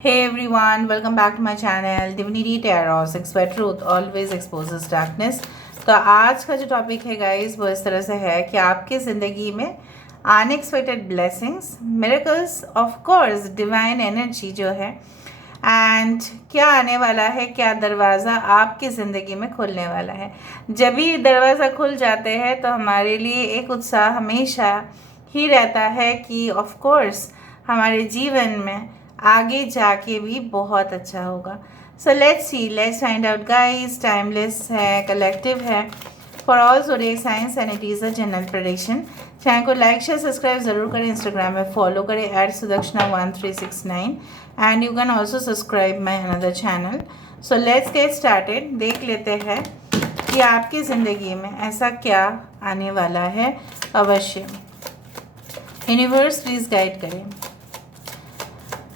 Hey everyone, welcome back to my channel Divinity Tarot, Six by Truth always exposes darkness। तो आज का जो topic है guys वो इस तरह से है कि आपकी ज़िंदगी में unexpected blessings, miracles, of course divine energy जो है एंड क्या आने वाला है, क्या दरवाज़ा आपकी ज़िंदगी में खुलने वाला है। जब भी दरवाज़ा खुल जाते हैं तो हमारे लिए एक उत्साह हमेशा ही रहता है कि ऑफ कोर्स हमारे जीवन में आगे जाके भी बहुत अच्छा होगा। So let's find out guys. Timeless है, कलेक्टिव है, for all zodiac signs and it is a general prediction. Channel को लाइक शेयर सब्सक्राइब ज़रूर करें, इंस्टाग्राम में फॉलो करें @सुदक्षिणा1369 and you can also subscribe my another channel. So let's get started. देख लेते हैं कि आपकी ज़िंदगी में ऐसा क्या आने वाला है। अवश्य यूनिवर्स प्लीज़ गाइड करें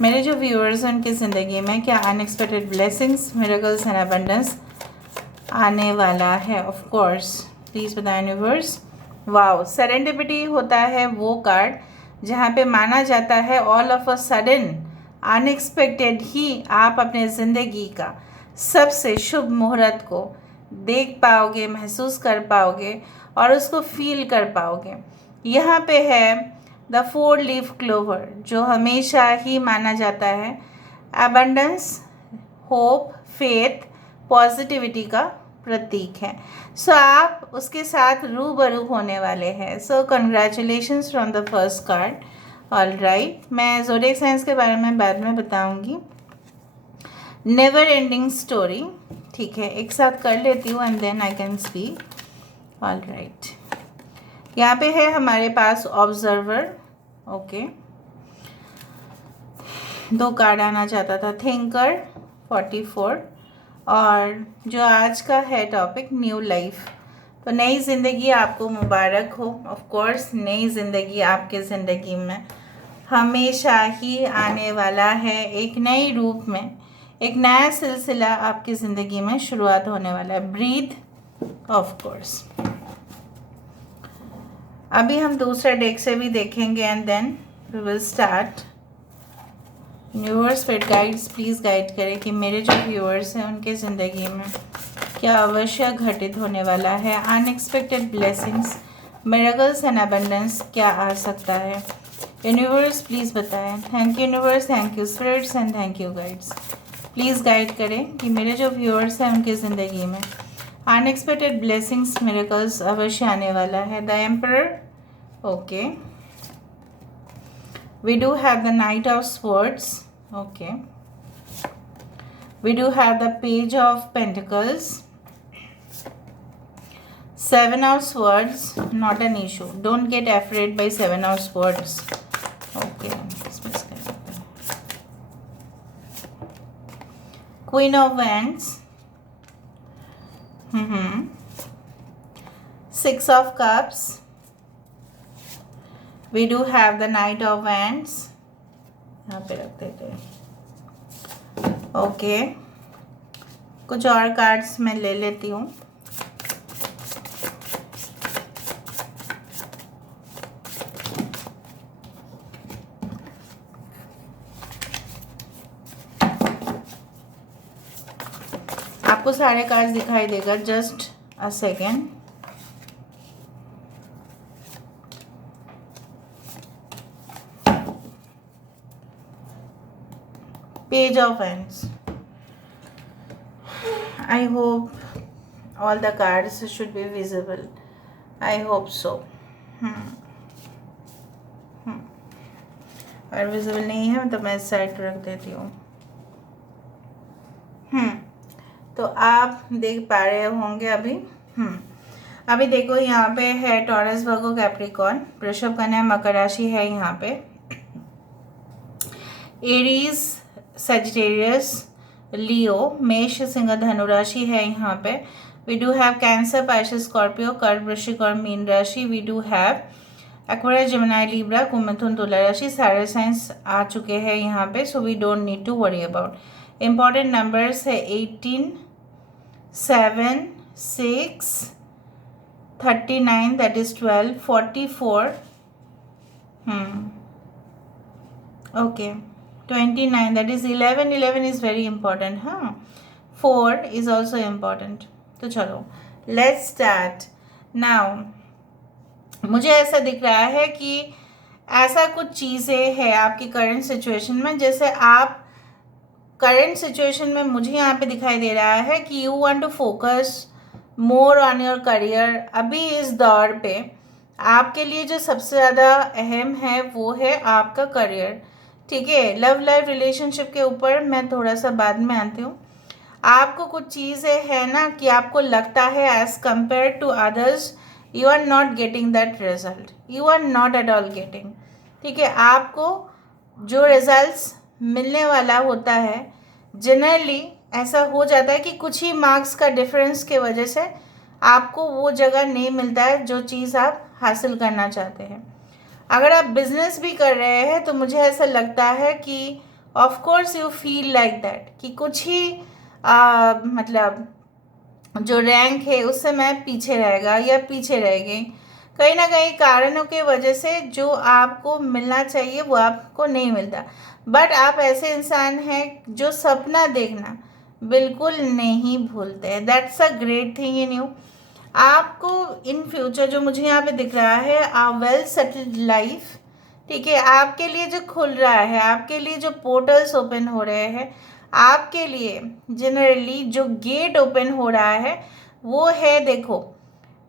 मेरे जो व्यूअर्स हैं उनकी ज़िंदगी में क्या unexpected blessings, miracles and abundance आने वाला है। ऑफ कोर्स प्लीज़ बताएं यूनिवर्स। वाओ, सेरेंडिपिटी होता है वो कार्ड जहाँ पे माना जाता है all of a sudden unexpected ही आप अपने ज़िंदगी का सबसे शुभ मुहूर्त को देख पाओगे, महसूस कर पाओगे और उसको फील कर पाओगे। यहाँ पे है द 4 लीफ क्लोवर जो हमेशा ही माना जाता है एबंडेंस, होप, फेथ, पॉजिटिविटी का प्रतीक है। सो आप उसके साथ रूबरू होने वाले हैं। सो congratulations from the first card. All right, मैं ज़ोडिएक साइंस के बारे में बाद में बताऊंगी। नेवर एंडिंग स्टोरी, ठीक है, एक साथ कर लेती हूँ and then I can speak. All right, यहाँ पे है हमारे पास ऑब्जर्वर। ओके, 2 कार्ड आना चाहता था, थिंकर 44 और जो आज का है टॉपिक न्यू लाइफ। तो नई ज़िंदगी आपको मुबारक हो। ऑफ कोर्स नई ज़िंदगी आपके ज़िंदगी में हमेशा ही आने वाला है, एक नई रूप में एक नया सिलसिला आपकी ज़िंदगी में शुरुआत होने वाला है। Breath, of course. अभी हम दूसरे डेक से भी देखेंगे and then we will start. Viewers फिर गाइड्स प्लीज़ गाइड करें कि मेरे जो व्यूअर्स हैं उनके ज़िंदगी में क्या अवश्य घटित होने वाला है। Unexpected blessings, miracles and abundance क्या आ सकता है। यूनिवर्स प्लीज़ बताएं। Thank you universe, thank you spirits and thank you guides. Please guide करें कि मेरे जो व्यूअर्स हैं उनकी ज़िंदगी में अनएक्सपेक्टेड ब्लेसिंग्स, मिरेकल्स अवश्य आने वाला है। The emperor, okay, we do have the Knight of Swords, okay, we do have the Page of Pentacles, 7 of Swords, not an issue, don't get afraid by 7 of Swords, okay, Queen of Wands, 6 of Cups, we do have the Knight of Wands, यहाँ पे रख देते हैं। Okay, कुछ और cards मैं ले लेती हूँ। आपको सारे कार्ड्स दिखाई देगा, just a second. Page of Wands. I hope all the cards should be visible. I hope so. अगर विजिबल नहीं है तो मैं इस साइड रख देती हूँ। तो आप देख पा रहे होंगे अभी। अभी देखो यहाँ पे है टॉरस, वर्गो, कैप्रिकॉर्न, वृषभ, कन्या, मकर राशि है यहाँ पे, एरीज, सजिटेरियस, लियो, मेष, सिंह, धनु राशि है यहाँ पे। We do have Cancer, Pisces, Scorpio, कर्क, वृश्चिक और मीन राशि। We do have Aquarius, Gemini, Libra, कुंभ, मिथुन, तुला राशि। सारे साइंस आ चुके हैं यहाँ पे, so we don't need to worry about. Important numbers है 18, 7, 6, 39 that is 12, 44, okay, 29, that is 11. 11 is very important, हाँ. 4 is also important. तो चलो let's start now. मुझे ऐसा दिख रहा है कि ऐसा कुछ चीज़ें हैं आपकी करंट सिचुएशन में, जैसे आप करंट सिचुएशन में मुझे यहाँ पे दिखाई दे रहा है कि you want to focus more on your career. अभी इस दौर पे आपके लिए जो सबसे ज़्यादा अहम है वो है आपका करियर. ठीक है, लव लाइफ रिलेशनशिप के ऊपर मैं थोड़ा सा बाद में आती हूँ. आपको कुछ चीज़ें है ना कि आपको लगता है as compare to others you are not getting that result, you are not at all getting. ठीक है, आपको जो रिजल्ट्स मिलने वाला होता है जनरली ऐसा हो जाता है कि कुछ ही मार्क्स का डिफरेंस के वजह से आपको वो जगह नहीं मिलता है जो चीज़ आप हासिल करना चाहते हैं. अगर आप बिजनेस भी कर रहे हैं तो मुझे ऐसा लगता है कि of course you feel like that कि कुछ ही मतलब जो रैंक है उससे मैं पीछे रहेगा या पीछे रह गई. कहीं ना कहीं कारणों के वजह से जो आपको मिलना चाहिए वो आपको नहीं मिलता. बट आप ऐसे इंसान हैं जो सपना देखना बिल्कुल नहीं भूलते. That's a great thing in you. आपको इन फ्यूचर जो मुझे यहाँ पे दिख रहा है आ वेल सेटल्ड लाइफ. ठीक है, आपके लिए जो खुल रहा है, आपके लिए जो पोर्टल्स ओपन हो रहे हैं, आपके लिए जनरली जो गेट ओपन हो रहा है वो है, देखो,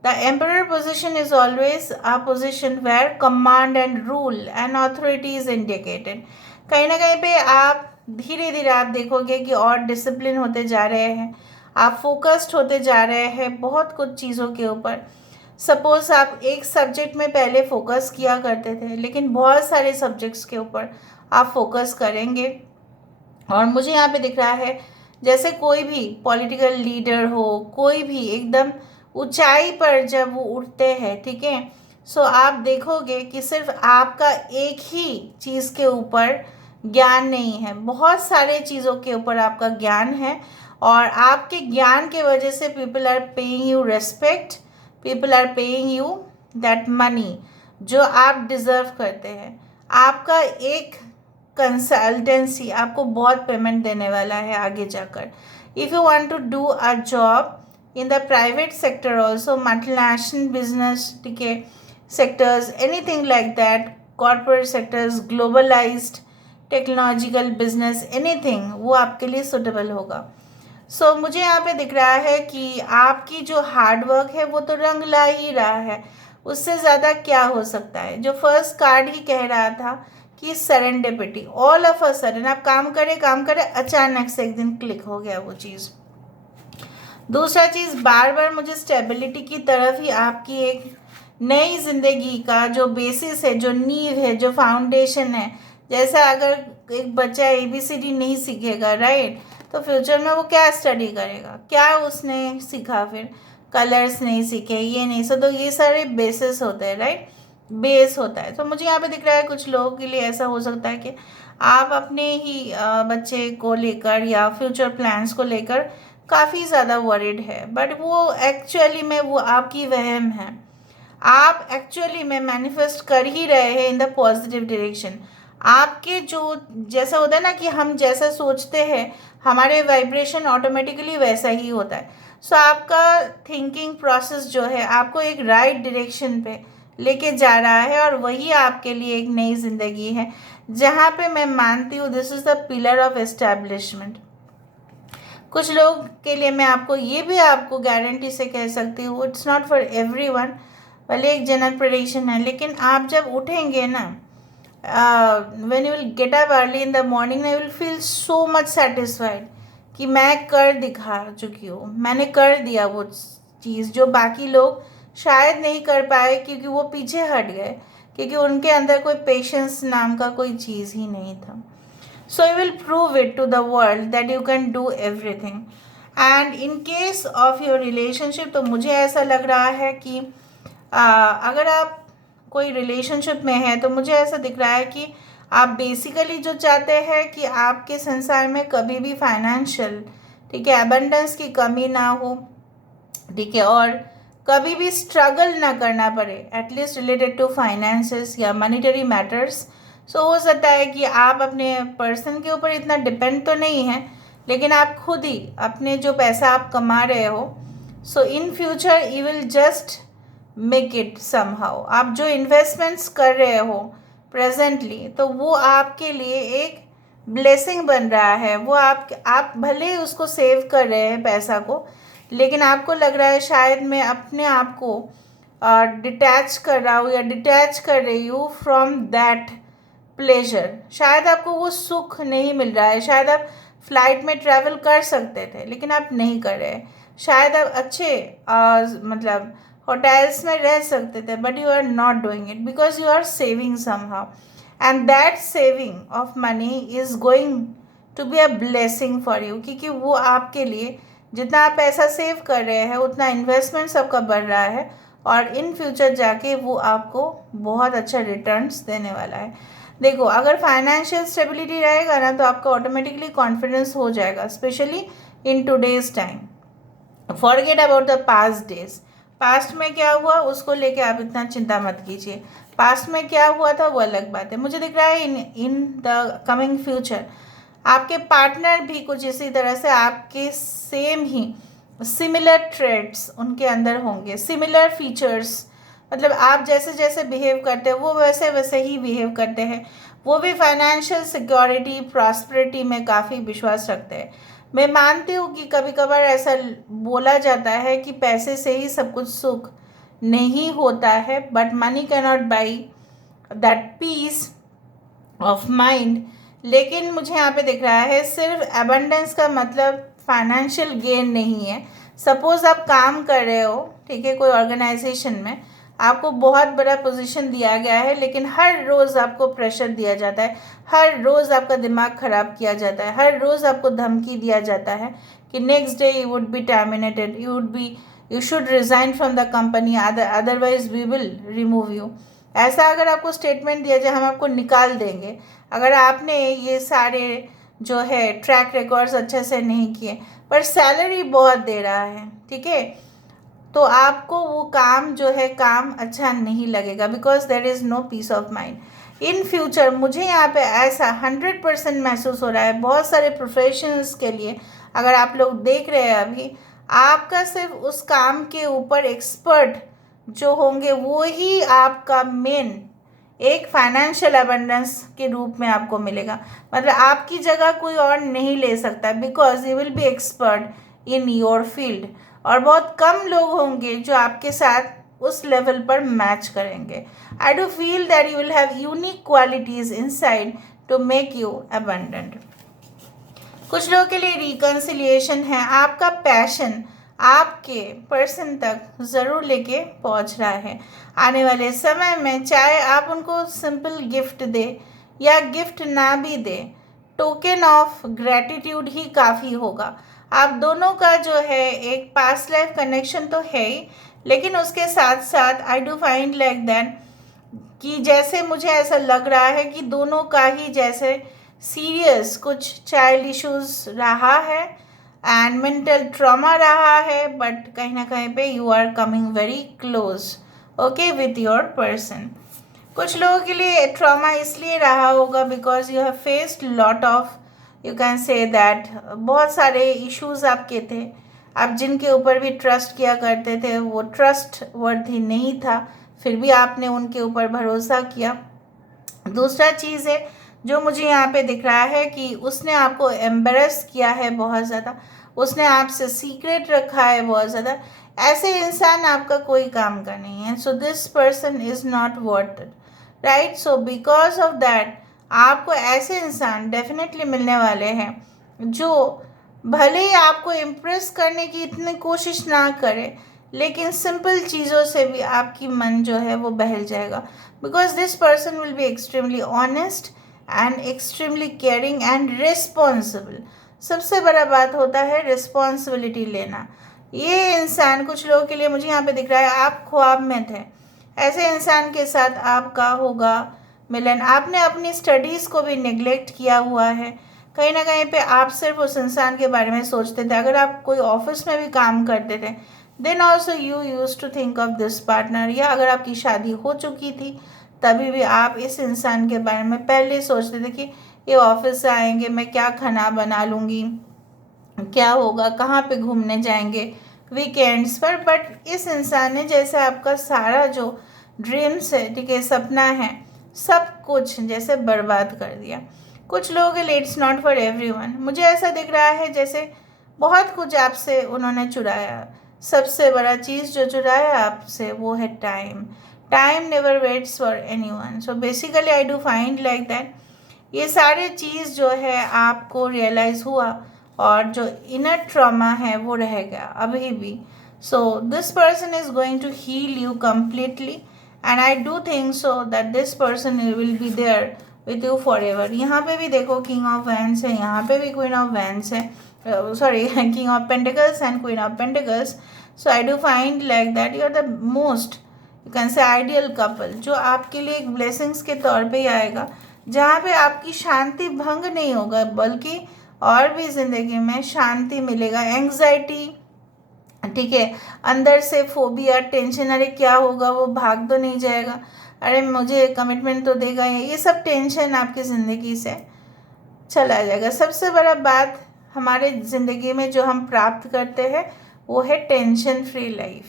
the emperor position is always a position where command and rule and authority is indicated. कहीं ना कहीं पे आप धीरे धीरे आप देखोगे कि और डिसिप्लिन होते जा रहे हैं, आप फोकस्ड होते जा रहे हैं बहुत कुछ चीज़ों के ऊपर. सपोज आप एक सब्जेक्ट में पहले फोकस किया करते थे लेकिन बहुत सारे सब्जेक्ट्स के ऊपर आप फोकस करेंगे. और मुझे यहाँ पे दिख रहा है जैसे कोई भी पॉलिटिकल लीडर हो, कोई भी एकदम ऊंचाई पर जब वो उठते हैं, ठीक है, सो आप देखोगे कि सिर्फ आपका एक ही चीज़ के ऊपर ज्ञान नहीं है, बहुत सारे चीज़ों के ऊपर आपका ज्ञान है. और आपके ज्ञान के वजह से people are paying you respect, people are paying you that money जो आप डिज़र्व करते हैं. आपका एक कंसल्टेंसी आपको बहुत पेमेंट देने वाला है आगे जाकर. If you want to do a job in the private sector also, multinational business, ठीक है, sectors, anything like that, corporate sectors, globalised technological business, anything, वो आपके लिए सुटेबल होगा. सो मुझे यहाँ पे दिख रहा है कि आपकी जो हार्डवर्क है वो तो रंग ला ही रहा है, उससे ज़्यादा क्या हो सकता है. जो फर्स्ट कार्ड ही कह रहा था कि serendipity, all of a sudden आप काम करे अचानक से एक दिन क्लिक हो गया वो चीज़. दूसरा चीज़, बार बार मुझे स्टेबिलिटी की तरफ ही आपकी एक नई ज़िंदगी का जो बेसिस है, जो नींव है, जो फाउंडेशन है. जैसा अगर एक बच्चा ABCD नहीं सीखेगा, राइट, तो फ्यूचर में वो क्या स्टडी करेगा, क्या उसने सीखा, फिर कलर्स नहीं सीखे, ये नहीं, सो तो ये सारे बेसिस होते हैं, राइट, बेस होता है. तो मुझे यहाँ पे दिख रहा है कुछ लोगों के लिए ऐसा हो सकता है कि आप अपने ही बच्चे को लेकर या फ्यूचर प्लान्स को लेकर काफ़ी ज़्यादा वरीड है, बट वो एक्चुअली में वो आपकी वहम है. आप एक्चुअली में मैनिफेस्ट कर ही रहे हैं इन द पॉजिटिव डायरेक्शन. आपके जो जैसा होता है ना कि हम जैसा सोचते हैं हमारे वाइब्रेशन ऑटोमेटिकली वैसा ही होता है. सो आपका थिंकिंग प्रोसेस जो है आपको एक राइट डायरेक्शन पे लेके जा रहा है और वही आपके लिए एक नई ज़िंदगी है जहाँ पे मैं मानती हूँ this is the pillar of establishment. कुछ लोग के लिए मैं आपको ये भी आपको गारंटी से कह सकती हूँ, इट्स नॉट फॉर एवरीवन, भले एक जनरल प्रेडिक्शन है, लेकिन आप जब उठेंगे ना, when you will get up early in the morning, you will feel so much satisfied कि मैं कर दिखा चुकी हूँ, मैंने कर दिया वो चीज़ जो बाकी लोग शायद नहीं कर पाए क्योंकि वो पीछे हट गए, क्योंकि उनके अंदर कोई पेशेंस नाम का कोई चीज़ ही नहीं था. So you will prove it to the world that you can do everything. And in case of your relationship, तो मुझे ऐसा लग रहा है कि अगर आप कोई रिलेशनशिप में है तो मुझे ऐसा दिख रहा है कि आप बेसिकली जो चाहते हैं कि आपके संसार में कभी भी फाइनेंशियल, ठीक है, एबंडेंस की कमी ना हो, ठीक है, और कभी भी स्ट्रगल ना करना पड़े, एटलीस्ट रिलेटेड टू फाइनेंसेस या मनीटरी मैटर्स. सो हो सकता है कि आप अपने पर्सन के ऊपर इतना डिपेंड तो नहीं है, लेकिन आप खुद ही अपने जो पैसा आप कमा रहे हो, so in future you will just make it somehow. आप जो इन्वेस्टमेंट्स कर रहे हो प्रेजेंटली, तो वो आपके लिए एक ब्लेसिंग बन रहा है। वो आप भले ही उसको सेव कर रहे हैं पैसा को, लेकिन आपको लग रहा है शायद मैं अपने आप को डिटैच कर रहा हूँ या डिटैच कर रही हूँ फ्रॉम दैट प्लेजर। शायद आपको वो सुख नहीं मिल रहा है। शायद आप फ्लाइट में ट्रैवल कर सकते थे, लेकिन आप नहीं कर रहे। शायद आप अच्छे मतलब होटल्स में रह सकते थे, but you are not doing it because you are saving somehow, and that saving of money is going to be a blessing for you. क्योंकि वो आपके लिए, जितना आप पैसा सेव कर रहे हैं उतना इन्वेस्टमेंट आपका बढ़ रहा है, और इन फ्यूचर जाके वो आपको बहुत अच्छा रिटर्न्स देने वाला है। देखो, अगर फाइनेंशियल स्टेबिलिटी रहेगा ना, तो आपका ऑटोमेटिकली कॉन्फिडेंस हो जाएगा, specially in today's time. Forget about the past days. Past में क्या हुआ उसको लेके आप इतना चिंता मत कीजिए। पास्ट में क्या हुआ था वो अलग बात है। मुझे दिख रहा है इन द कमिंग फ्यूचर आपके पार्टनर भी कुछ इसी तरह से आपके सेम ही सिमिलर ट्रेड्स उनके अंदर होंगे, सिमिलर फीचर्स। मतलब आप जैसे जैसे बिहेव करते हैं वो वैसे वैसे ही बिहेव करते हैं। वो भी फाइनेंशियल सिक्योरिटी, प्रॉस्पेरिटी में काफ़ी विश्वास रखते हैं। मैं मानती हूँ कि कभी कभार ऐसा बोला जाता है कि पैसे से ही सब कुछ सुख नहीं होता है, but money can not buy that peace of mind. लेकिन मुझे यहाँ पे दिख रहा है सिर्फ एबंडेंस का मतलब फाइनेंशियल गेन नहीं है। सपोज़ आप काम कर रहे हो, ठीक है, कोई ऑर्गेनाइजेशन में आपको बहुत बड़ा पोजीशन दिया गया है, लेकिन हर रोज़ आपको प्रेशर दिया जाता है, हर रोज़ आपका दिमाग ख़राब किया जाता है, हर रोज़ आपको धमकी दिया जाता है कि next day you would be terminated, you should resign from the company, otherwise we will remove you. ऐसा अगर आपको स्टेटमेंट दिया जाए हम आपको निकाल देंगे, अगर आपने ये सारे जो है ट्रैक रिकॉर्ड्स अच्छे से नहीं किए, पर सैलरी बहुत दे रहा है, ठीक है, तो आपको वो काम जो है काम अच्छा नहीं लगेगा, because there is no peace of mind. In future मुझे यहाँ पे ऐसा 100% महसूस हो रहा है बहुत सारे प्रोफेशनल्स के लिए। अगर आप लोग देख रहे हैं अभी, आपका सिर्फ उस काम के ऊपर एक्सपर्ट जो होंगे वो ही आपका मेन एक फाइनेंशियल अबंडेंस के रूप में आपको मिलेगा। मतलब आपकी जगह कोई और नहीं ले सकता, because you will be expert in your field. और बहुत कम लोग होंगे जो आपके साथ उस लेवल पर मैच करेंगे। I do feel that you will have unique qualities inside to make you abundant. कुछ लोगों के लिए रिकन्सिलिएशन है, आपका पैशन आपके पर्सन तक ज़रूर लेके पहुंच रहा है। आने वाले समय में चाहे आप उनको सिंपल गिफ्ट दे या गिफ्ट ना भी दे, टोकन ऑफ ग्रैटिट्यूड ही काफ़ी होगा। आप दोनों का जो है एक पास्ट लाइफ कनेक्शन तो है ही, लेकिन उसके साथ साथ आई डू फाइंड लाइक दैट कि जैसे मुझे ऐसा लग रहा है कि दोनों का ही जैसे सीरियस कुछ चाइल्ड इश्यूज रहा है एंड मेंटल ट्रॉमा रहा है, बट कहीं ना कहीं पे you are coming very close okay with your person. कुछ लोगों के लिए ट्रॉमा इसलिए रहा होगा because you have faced lot of, you can say that, बहुत सारे इश्यूज आपके थे। आप जिनके ऊपर भी ट्रस्ट किया करते थे वो ट्रस्ट वर्दी नहीं था, फिर भी आपने उनके ऊपर भरोसा किया। दूसरा चीज़ है जो मुझे यहाँ पे दिख रहा है कि उसने आपको एम्बेरस किया है बहुत ज़्यादा, उसने आपसे सीक्रेट रखा है बहुत ज़्यादा। ऐसे इंसान आपका कोई काम का नहीं है। सो this person is not worth it, right. So because of that आपको ऐसे इंसान डेफिनेटली मिलने वाले हैं जो भले ही आपको इम्प्रेस करने की इतनी कोशिश ना करे, लेकिन सिंपल चीज़ों से भी आपकी मन जो है वो बहल जाएगा। Because this person will be extremely honest and extremely caring and responsible. सबसे बड़ा बात होता है रिस्पॉन्सिबिलिटी लेना। ये इंसान कुछ लोगों के लिए मुझे यहाँ पे दिख रहा है आप ख्वाब में थे, ऐसे इंसान के साथ आपका होगा मिलन। आपने अपनी स्टडीज़ को भी नेग्लेक्ट किया हुआ है, कहीं ना कहीं पे आप सिर्फ उस इंसान के बारे में सोचते थे। अगर आप कोई ऑफिस में भी काम करते थे then also you use to think of this partner, या अगर आपकी शादी हो चुकी थी तभी भी आप इस इंसान के बारे में पहले सोचते थे कि ये ऑफिस से आएंगे, मैं क्या खाना बना लूँगी, क्या होगा, कहाँ पे घूमने जाएंगे वीकेंड्स पर। बट इस इंसान ने जैसे आपका सारा जो ड्रीम्स है, ठीक है, सपना है, सब कुछ जैसे बर्बाद कर दिया। कुछ लोगों के लिए इट्स नॉट फॉर एवरीवन। मुझे ऐसा दिख रहा है जैसे बहुत कुछ आपसे उन्होंने चुराया। सबसे बड़ा चीज़ जो चुराया आपसे वो है time. Time never waits for anyone. So basically I do find like that ये सारे चीज़ जो है आपको रियलाइज़ हुआ और जो इनर ट्रॉमा है वो रह गया अभी भी। So this person is going to heal you completely and I do think so that this person will be there with you for ever. यहाँ पे भी देखो किंग ऑफ वैंस है, यहाँ पे भी क्वीन ऑफ वैंस है, sorry king of pentacles and queen of pentacles. So I do find like that you are the most, you can say, ideal couple, जो आपके लिए एक ब्लेसिंग्स के तौर पे ही आएगा, जहाँ पे आपकी शांति भंग नहीं होगा बल्कि और भी ज़िंदगी में शांति मिलेगा। एंग्जाइटी, ठीक है, अंदर से फोबिया, टेंशन, अरे क्या होगा, वो भाग तो नहीं जाएगा, अरे मुझे कमिटमेंट तो देगा ये सब टेंशन आपकी ज़िंदगी से चला जाएगा। सबसे बड़ा बात हमारे ज़िंदगी में जो हम प्राप्त करते हैं वो है tension free life.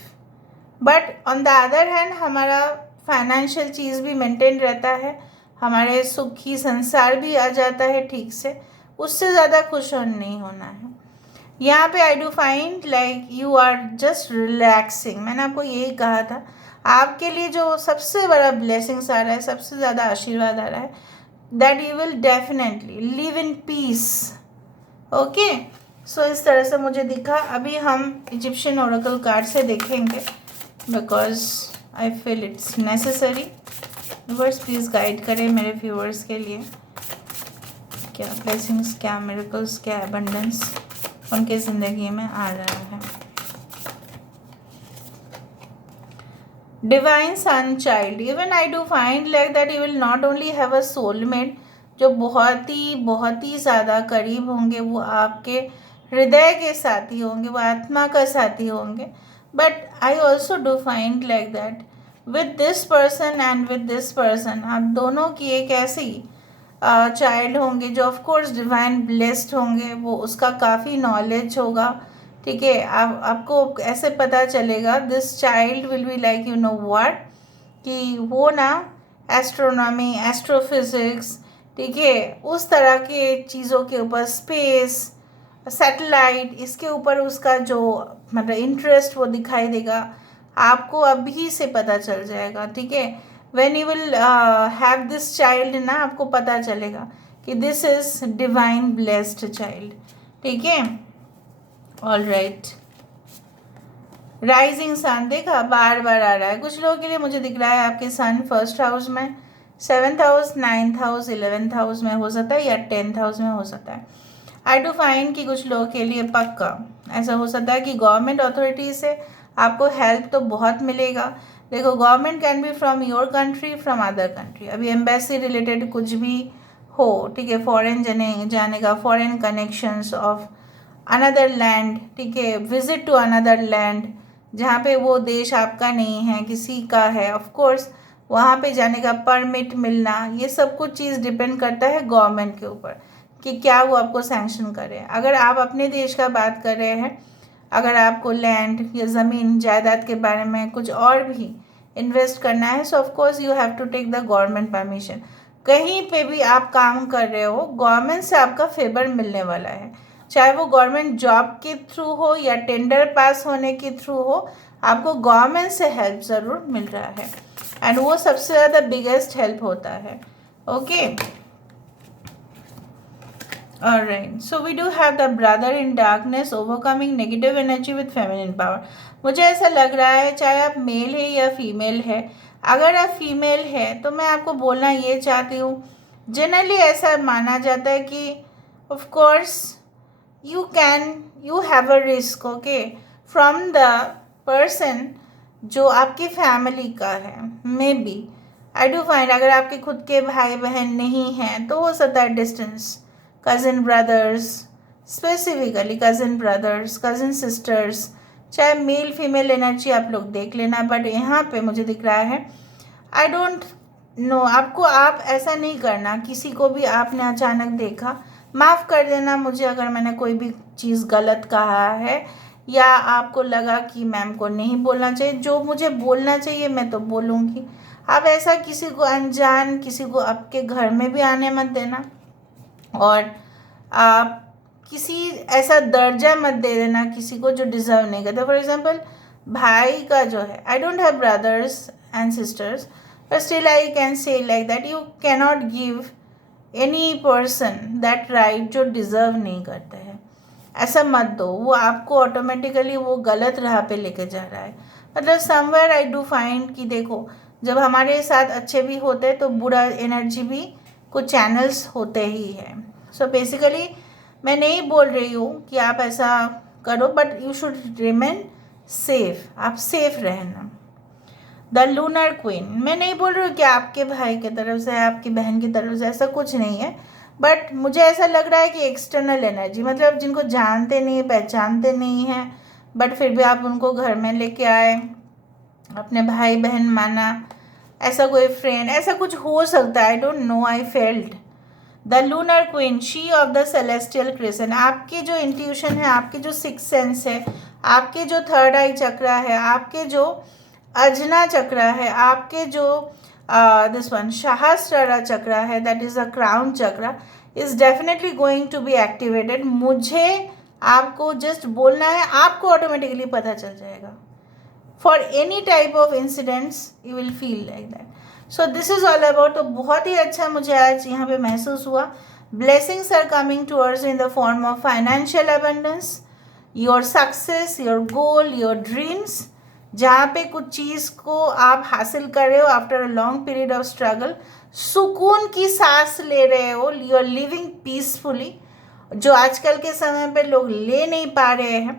But on the other hand हमारा फाइनेंशियल चीज़ भी मेंटेन रहता है, हमारे सुखी संसार भी आ जाता है ठीक से। उससे ज़्यादा खुश नहीं होना है। यहाँ पे I do find like you are just relaxing. मैंने आपको यही कहा था, आपके लिए जो सबसे बड़ा ब्लेसिंग्स आ रहा है, सबसे ज़्यादा आशीर्वाद आ रहा है, that you will definitely live in peace. Okay, so इस तरह से मुझे दिखा। अभी हम इजिप्शियन ओरेकल कार्ड से देखेंगे because I feel it's necessary. Viewers please guide करें मेरे व्यूअर्स के लिए, क्या ब्लेसिंग्स, क्या मिरेकल्स, क्या एबंडेंस उनके ज़िंदगी में आ रहा है। Divine sun child, even I do find like that you will not only have a soulmate जो बहुत ही ज़्यादा करीब होंगे, वो आपके हृदय के साथी होंगे, वो आत्मा का साथी होंगे। But I also do find like that with this person and with this person आप दोनों की एक ऐसी चाइल्ड होंगे जो ऑफ कोर्स डिवाइन ब्लेस्ड होंगे, वो उसका काफ़ी नॉलेज होगा, ठीक है। आपको ऐसे पता चलेगा this child will be like you know what, कि वो ना एस्ट्रोनॉमी, एस्ट्रोफिज़िक्स, ठीक है, उस तरह के चीज़ों के ऊपर, स्पेस, सैटेलाइट, इसके ऊपर उसका जो मतलब इंटरेस्ट वो दिखाई देगा, आपको अभी से पता चल जाएगा, ठीक है। When you will have this child ना, आपको पता चलेगा कि this is divine blessed child, ठीक है। ऑल राइट, राइजिंग सन देखा बार बार आ रहा है। कुछ लोगों के लिए मुझे दिख रहा है आपके सन फर्स्ट हाउस में, 7th house, 9th house, 11th house में हो सकता है या 10th हाउस में हो सकता है। आई डू फाइंड कि कुछ लोगों के लिए पक्का ऐसा हो सकता है कि गवर्नमेंट अथॉरिटी से आपको हेल्प तो बहुत मिलेगा। देखो, government can be from your country, from other country, अभी एम्बेसी रिलेटेड कुछ भी हो, ठीक है, फॉरेन जाने का, foreign connections of another land, ठीक है, विजिट टू अनदर लैंड जहाँ पे वो देश आपका नहीं है, किसी का है, ऑफ कोर्स वहाँ पे जाने का परमिट मिलना, ये सब कुछ चीज़ डिपेंड करता है गवर्नमेंट के ऊपर कि क्या वो आपको सैंक्शन करे। अगर आप अपने देश का बात कर रहे हैं, अगर आपको लैंड या ज़मीन जायदाद के बारे में कुछ और भी इन्वेस्ट करना है, so of course you have to take the government permission. कहीं पे भी आप काम कर रहे हो, गवर्नमेंट से आपका फेवर मिलने वाला है, चाहे वो गवर्नमेंट जॉब के थ्रू हो या टेंडर पास होने के थ्रू हो, आपको गवर्नमेंट से हेल्प ज़रूर मिल रहा है एंड वो सबसे ज़्यादा बिगेस्ट हेल्प होता है। Okay, alright, so we do have the brother in darkness overcoming negative energy with feminine power. मुझे ऐसा लग रहा है चाहे आप मेल है या फीमेल है, अगर आप फीमेल है तो मैं आपको बोलना ये चाहती हूँ, जनरली ऐसा माना जाता है कि of course you have a risk, okay, from the person जो आपकी फैमिली का है। Maybe I do find अगर आपके खुद के भाई बहन नहीं हैं तो हो सकता है distance, cousin brothers, specifically cousin brothers, cousin sisters, चाहे मेल फीमेल एनर्जी आप लोग देख लेना। बट यहाँ पे मुझे दिख रहा है आई डोंट नो, आपको आप ऐसा नहीं करना। किसी को भी आपने अचानक देखा, माफ़ कर देना मुझे अगर मैंने कोई भी चीज़ गलत कहा है या आपको लगा कि मैम को नहीं बोलना चाहिए। जो मुझे बोलना चाहिए मैं तो बोलूँगी। आप ऐसा किसी को अनजान किसी को आपके घर में भी आने मत देना, और आप किसी ऐसा दर्जा मत दे देना किसी को जो डिज़र्व नहीं करता। फॉर एग्जांपल, भाई का जो है, I don't have brothers and sisters, but still I can say like that you cannot give any person that right जो डिज़र्व नहीं करते हैं। ऐसा मत दो, वो आपको ऑटोमेटिकली वो गलत राह पे लेके जा रहा है। मतलब समवेयर आई डू फाइंड कि देखो, जब हमारे साथ अच्छे भी होते हैं तो बुरा एनर्जी भी कुछ चैनल्स होते ही हैं। सो बेसिकली मैं नहीं बोल रही हूँ कि आप ऐसा करो, but you should remain safe. आप सेफ रहना। द लूनर क्वीन, मैं नहीं बोल रही हूँ कि आपके भाई की तरफ से आपकी बहन की तरफ से, ऐसा कुछ नहीं है। बट मुझे ऐसा लग रहा है कि एक्सटर्नल एनर्जी, मतलब जिनको जानते नहीं पहचानते नहीं हैं, बट फिर भी आप उनको घर में लेके आए, अपने भाई बहन माना, ऐसा कोई फ्रेंड, ऐसा कुछ हो सकता है। I don't know, I felt the lunar queen, she of the celestial crescent. आपके जो इंट्यूशन है, आपके जो सिक्स सेंस है, आपके जो थर्ड आई चक्रा है, आपके जो अजना चक्रा है, आपके जो दिस वन सहस्रारा चक्रा है, that is a crown chakra, is definitely going to be activated. मुझे आपको जस्ट बोलना है, आपको ऑटोमेटिकली पता चल जाएगा। For any type of incidents you will feel like that. So this is all about. तो बहुत ही अच्छा मुझे आज यहाँ पे महसूस हुआ। Blessings are coming towards in the form of financial abundance, your success, your goal, your dreams. जहाँ पे कुछ चीज़ को आप हासिल कर रहे हो after a long period of struggle, सुकून की सांस ले रहे हो, यू आर लिविंग पीसफुली, जो आजकल के समय पे लोग ले नहीं पा रहे हैं।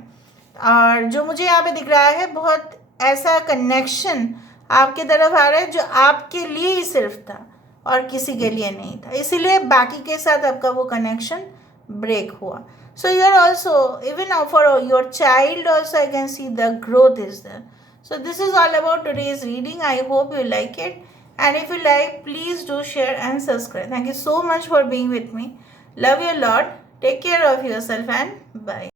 और जो मुझे यहाँ पे दिख रहा है, बहुत ऐसा कनेक्शन आपकी तरफ आ रहा है जो आपके लिए ही सिर्फ था और किसी के लिए नहीं था, इसीलिए बाकी के साथ आपका वो कनेक्शन ब्रेक हुआ। So you are also, even for your child also I can see the growth is there. So this is all about today's reading. I hope you like it, and if you like, please do share and subscribe. Thank you so much for being with me. Love you a lot. Take care of yourself and bye.